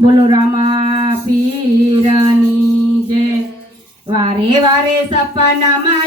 બોલો રામા પીરની જય. વારે વારે સપનામાં